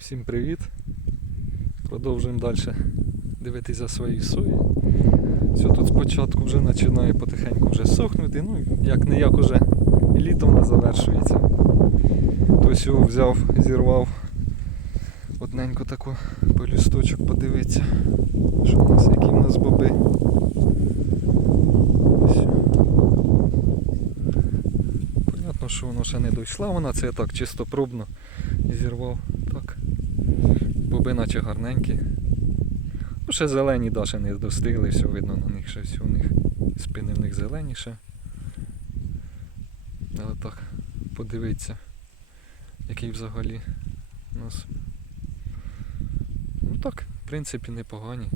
Всім привіт! Продовжуємо далі дивитися свої сої. Все тут спочатку вже починає потихеньку вже сохнути, ну як не як уже і літо в нас завершується. Хтось його взяв, зірвав одненьку таку пелюсточок, подивитися, що в нас, які в нас боби. Понятно, що воно ще не дійшла, вона це я так чисто пробно зірвав. Так. Боби наче гарненькі. Ну, ще зелені да, не достигли, все видно на них ще все у них. Спини в них зелені ще. Але так, подивіться, який взагалі у нас. Ну так, в принципі, непогані.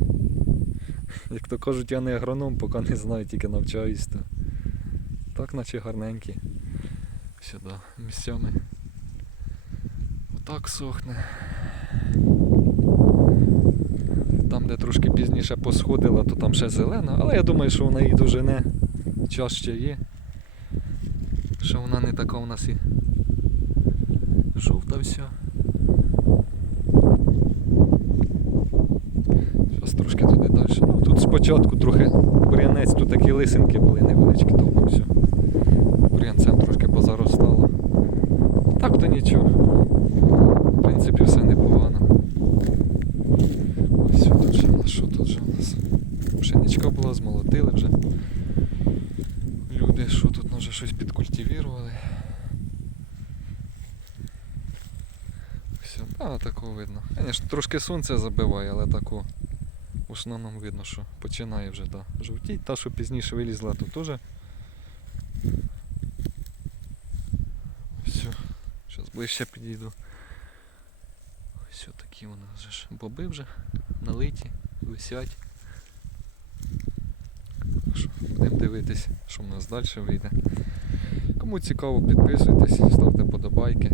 Як то кажуть, я не агроном, поки не знаю, тільки навчаюсь, то так наче гарненькі. Сюди місцями. Отак сохне. Там, де трошки пізніше посходила, то там ще зелена, але я думаю, що вона її дожене. Час ще є. Що вона не така у нас і жовта вся. Зараз трошки туди далі. Ну, тут спочатку трохи бур'янець, тут такі лисинки були невеличкі, тому все. Бур'янцем трошки позаростало. Так то нічого. В принципі, все непогано. Ось тут же в нас, що тут же у нас? Пшеничка була, змолотили вже. Люди, що тут може щось підкультивірували. Все, а такого видно. Звісно, трошки сонце забиває, але тако в основному видно, що починає вже да, жовтіть. Та, що пізніше вилізла, то теж. Все, зараз ближче підійду. Ось такі у нас же ж боби вже налиті, висять. Будемо дивитись, що в нас далі вийде. Кому цікаво, підписуйтесь, ставте подобайки.